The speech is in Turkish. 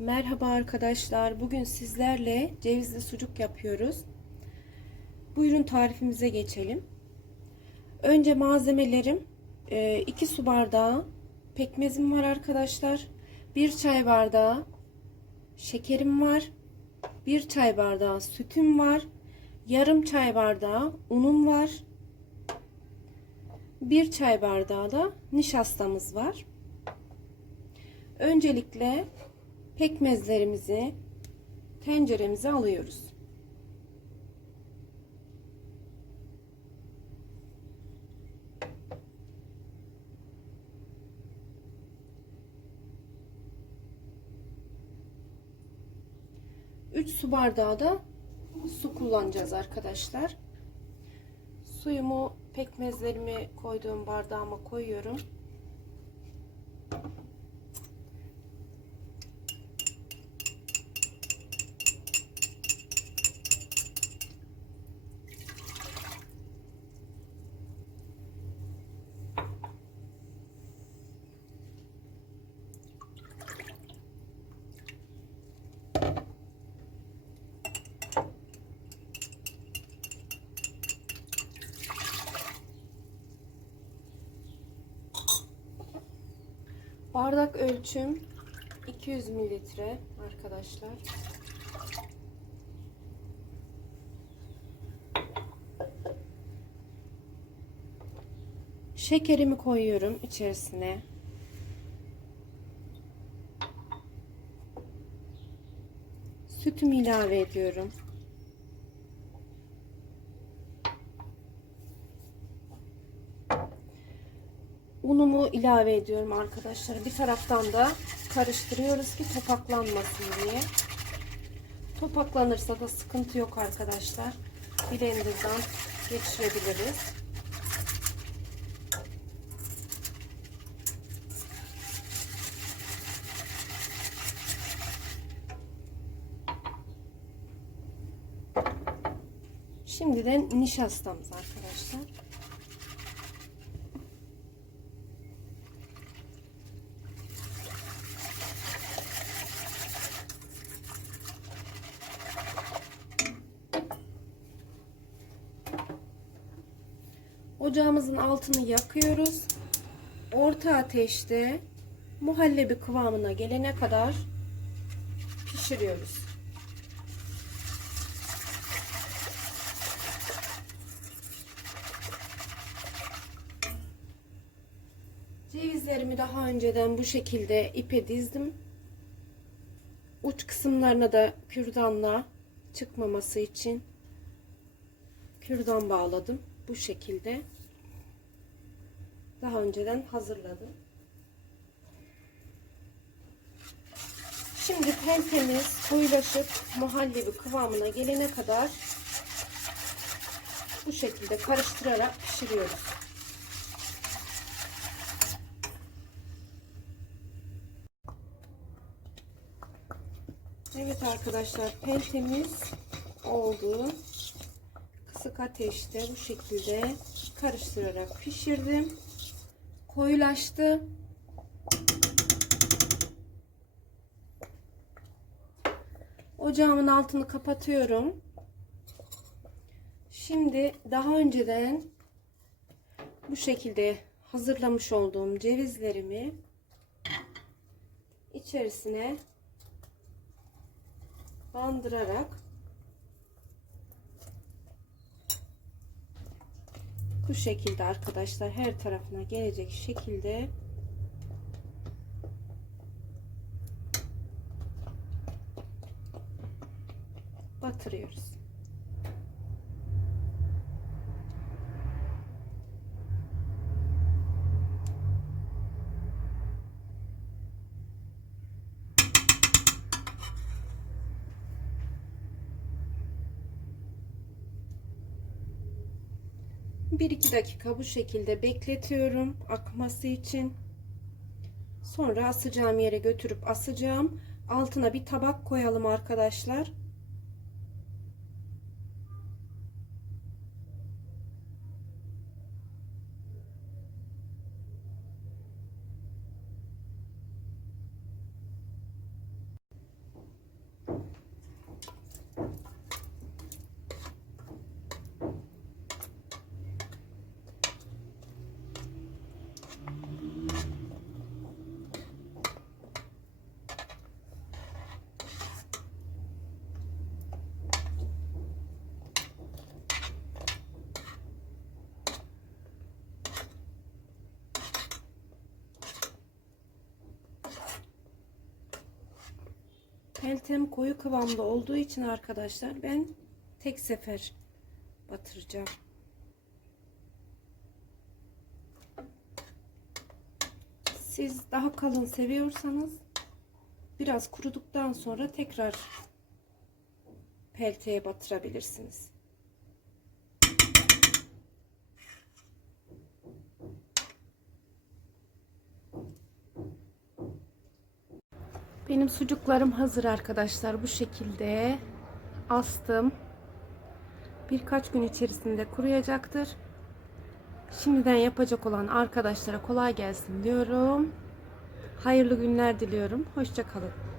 Merhaba arkadaşlar. Bugün sizlerle cevizli sucuk yapıyoruz. Buyurun tarifimize geçelim. Önce malzemelerim 2 su bardağı pekmezim var arkadaşlar. 1 çay bardağı şekerim var. 1 çay bardağı sütüm var. Yarım çay bardağı unum var. 1 çay bardağı da nişastamız var. Öncelikle pekmezlerimizi tenceremize alıyoruz. Üç su bardağı da su kullanacağız arkadaşlar. Suyumu pekmezlerimi koyduğum bardağıma koyuyorum. Bardak ölçüm 200 mililitre arkadaşlar. Şekerimi koyuyorum içerisine. Sütümü ilave ediyorum. Unumu ilave ediyorum arkadaşlar. Bir taraftan da karıştırıyoruz ki topaklanmasın diye. Topaklanırsa da sıkıntı yok arkadaşlar. Blender'dan geçirebiliriz. Şimdiden nişastamız arkadaşlar. Ocağımızın altını yakıyoruz. Orta ateşte muhallebi kıvamına gelene kadar pişiriyoruz. Cevizlerimi daha önceden bu şekilde ipe dizdim. Uç kısımlarına da kürdanla çıkmaması için kürdan bağladım bu şekilde daha önceden hazırladım. Şimdi pempemiz koyulaşıp muhallebi kıvamına gelene kadar bu şekilde karıştırarak pişiriyoruz. Evet arkadaşlar pentemiz oldu kısık ateşte bu şekilde karıştırarak pişirdim. Koyulaştı. Ocağımın altını kapatıyorum. Şimdi daha önceden bu şekilde hazırlamış olduğum cevizlerimi içerisine bandırarak bu şekilde arkadaşlar her tarafına gelecek şekilde batırıyoruz. Bir iki dakika bu şekilde bekletiyorum akması için. Sonra asacağım yere götürüp asacağım. Altına bir tabak koyalım arkadaşlar. Peltem koyu kıvamda olduğu için arkadaşlar ben tek sefer batıracağım. Siz daha kalın seviyorsanız biraz kuruduktan sonra tekrar pelteye batırabilirsiniz. Benim sucuklarım hazır arkadaşlar. Bu şekilde astım. Birkaç gün içerisinde kuruyacaktır. Şimdiden yapacak olan arkadaşlara kolay gelsin diyorum. Hayırlı günler diliyorum. Hoşçakalın.